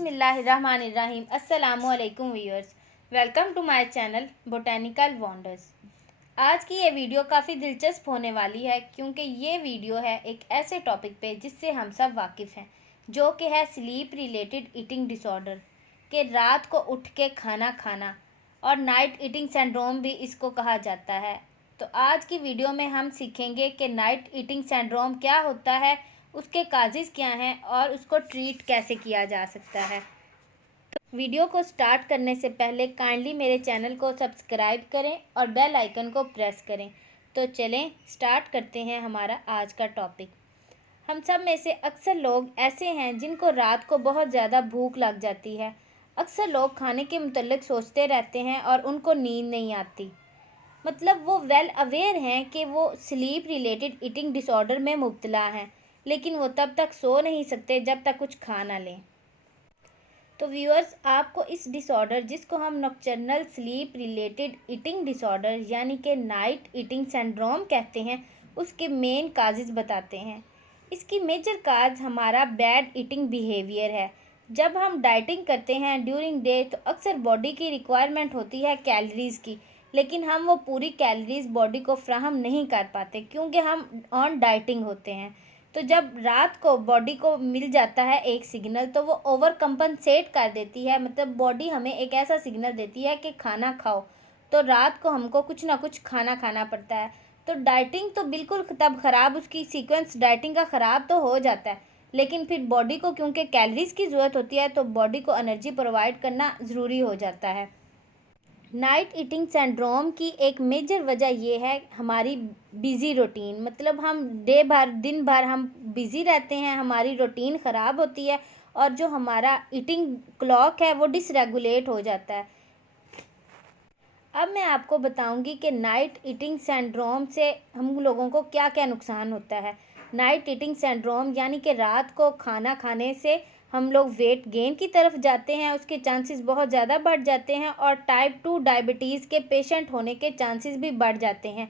बिस्मिल्लाहिर्रहमानिर्रहीम। अस्सलामुअलैकुम viewers, welcome to my channel botanical wonders. आज की ये वीडियो काफ़ी दिलचस्प होने वाली है क्योंकि ये वीडियो है एक ऐसे टॉपिक पे जिससे हम सब वाकिफ़ हैं, जो कि है स्लीप रिलेटेड ईटिंग डिसऑर्डर के रात को उठ के खाना खाना, और नाइट ईटिंग सिंड्रोम भी इसको कहा जाता है। तो आज की वीडियो में हम सीखेंगे कि नाइट ईटिंग सिंड्रोम क्या होता है, उसके काजेज़ क्या हैं और उसको ट्रीट कैसे किया जा सकता है। तो वीडियो को स्टार्ट करने से पहले काइंडली मेरे चैनल को सब्सक्राइब करें और बेल आइकन को प्रेस करें। तो चलें स्टार्ट करते हैं हमारा आज का टॉपिक। हम सब में से अक्सर लोग ऐसे हैं जिनको रात को बहुत ज़्यादा भूख लग जाती है। अक्सर लोग खाने के मुतल्लिक सोचते रहते हैं और उनको नींद नहीं आती। मतलब वो वेल अवेयर हैं कि वो स्लीप रिलेटेड ईटिंग डिसऑर्डर में मुब्तला हैं, लेकिन वो तब तक सो नहीं सकते जब तक कुछ खा ना लें। तो व्यूअर्स, आपको इस डिसऑर्डर, जिसको हम nocturnal sleep related eating disorder यानी कि नाइट ईटिंग सिंड्रोम कहते हैं, उसके मेन काजेज़ बताते हैं। इसकी मेजर काज हमारा बैड ईटिंग बिहेवियर है। जब हम डाइटिंग करते हैं ड्यूरिंग डे तो अक्सर बॉडी की रिक्वायरमेंट होती है कैलोरीज़ की, लेकिन हम वो पूरी कैलोरीज़ बॉडी को फ्राहम नहीं कर पाते क्योंकि हम ऑन डाइटिंग होते हैं। तो जब रात को बॉडी को मिल जाता है एक सिग्नल, तो वो ओवर कंपनसेट कर देती है। मतलब बॉडी हमें एक ऐसा सिग्नल देती है कि खाना खाओ, तो रात को हमको कुछ ना कुछ खाना खाना पड़ता है। तो डाइटिंग तो बिल्कुल तब ख़राब, उसकी सीक्वेंस डाइटिंग का ख़राब तो हो जाता है, लेकिन फिर बॉडी को क्योंकि कैलोरीज़ की ज़रूरत होती है तो बॉडी को एनर्जी प्रोवाइड करना ज़रूरी हो जाता है। नाइट ईटिंग सिंड्रोम की एक मेजर वजह ये है हमारी बिज़ी रूटीन। मतलब हम दिन भर हम बिज़ी रहते हैं, हमारी रूटीन ख़राब होती है और जो हमारा ईटिंग क्लॉक है वो डिसरेगुलेट हो जाता है। अब मैं आपको बताऊंगी कि नाइट ईटिंग सिंड्रोम से हम लोगों को क्या क्या नुकसान होता है। नाइट ईटिंग सिंड्रोम यानी कि रात को खाना खाने से हम लोग वेट गेन की तरफ जाते हैं, उसके चांसेस बहुत ज़्यादा बढ़ जाते हैं और टाइप 2 डायबिटीज़ के पेशेंट होने के चांसेस भी बढ़ जाते हैं।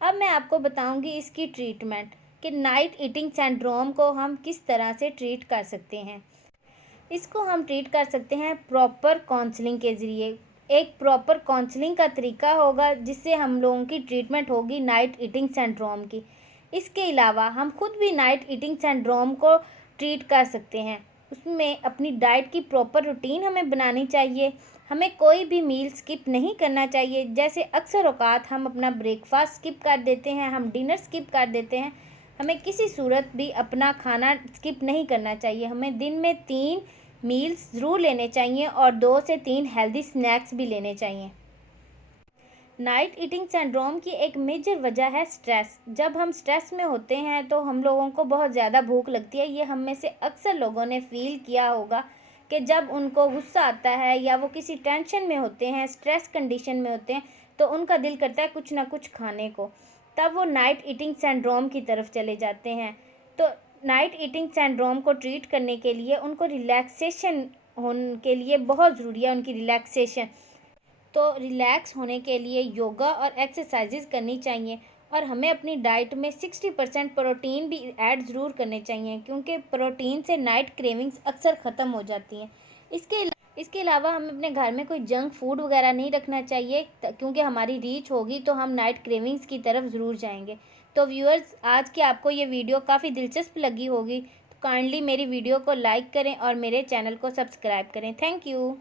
अब मैं आपको बताऊंगी इसकी ट्रीटमेंट, कि नाइट ईटिंग सिंड्रोम को हम किस तरह से ट्रीट कर सकते हैं। इसको हम ट्रीट कर सकते हैं प्रॉपर काउंसलिंग के ज़रिए। एक प्रॉपर काउंसलिंग का तरीका होगा जिससे हम लोगों की ट्रीटमेंट होगी नाइट ईटिंग सिंड्रोम की। इसके अलावा हम खुद भी नाइट ईटिंग सिंड्रोम को ट्रीट कर सकते हैं। उसमें अपनी डाइट की प्रॉपर रूटीन हमें बनानी चाहिए। हमें कोई भी मील स्किप नहीं करना चाहिए। जैसे अक्सर औकात हम अपना ब्रेकफास्ट स्किप कर देते हैं, हम डिनर स्किप कर देते हैं। हमें किसी सूरत भी अपना खाना स्किप नहीं करना चाहिए। हमें दिन में 3 मील्स ज़रूर लेने चाहिए और 2 से 3 हेल्दी स्नैक्स भी लेने चाहिए। नाइट ईटिंग सिंड्रोम की एक मेजर वजह है स्ट्रेस। जब हम स्ट्रेस में होते हैं तो हम लोगों को बहुत ज़्यादा भूख लगती है। ये हम में से अक्सर लोगों ने फ़ील किया होगा कि जब उनको गुस्सा आता है या वो किसी टेंशन में होते हैं, स्ट्रेस कंडीशन में होते हैं, तो उनका दिल करता है कुछ ना कुछ खाने को। तब वो नाइट ईटिंग सिंड्रोम की तरफ चले जाते हैं। तो नाइट ईटिंग सिंड्रोम को ट्रीट करने के लिए उनको रिलैक्सेशन होने के लिए बहुत ज़रूरी है, उनकी रिलैक्सेशन। तो रिलैक्स होने के लिए योगा और एक्सरसाइजेज करनी चाहिए और हमें अपनी डाइट में 60% प्रोटीन भी ऐड ज़रूर करने चाहिए, क्योंकि प्रोटीन से नाइट क्रेविंग्स अक्सर ख़त्म हो जाती हैं। इसके अलावा हमें अपने घर में कोई जंक फूड वगैरह नहीं रखना चाहिए, क्योंकि हमारी रीच होगी तो हम नाइट क्रेविंग्स की तरफ ज़रूर जाएंगे। तो व्यूअर्स, आज की आपको ये वीडियो काफ़ी दिलचस्प लगी होगी, तो काइंडली मेरी वीडियो को लाइक करें और मेरे चैनल को सब्सक्राइब करें। Thank you.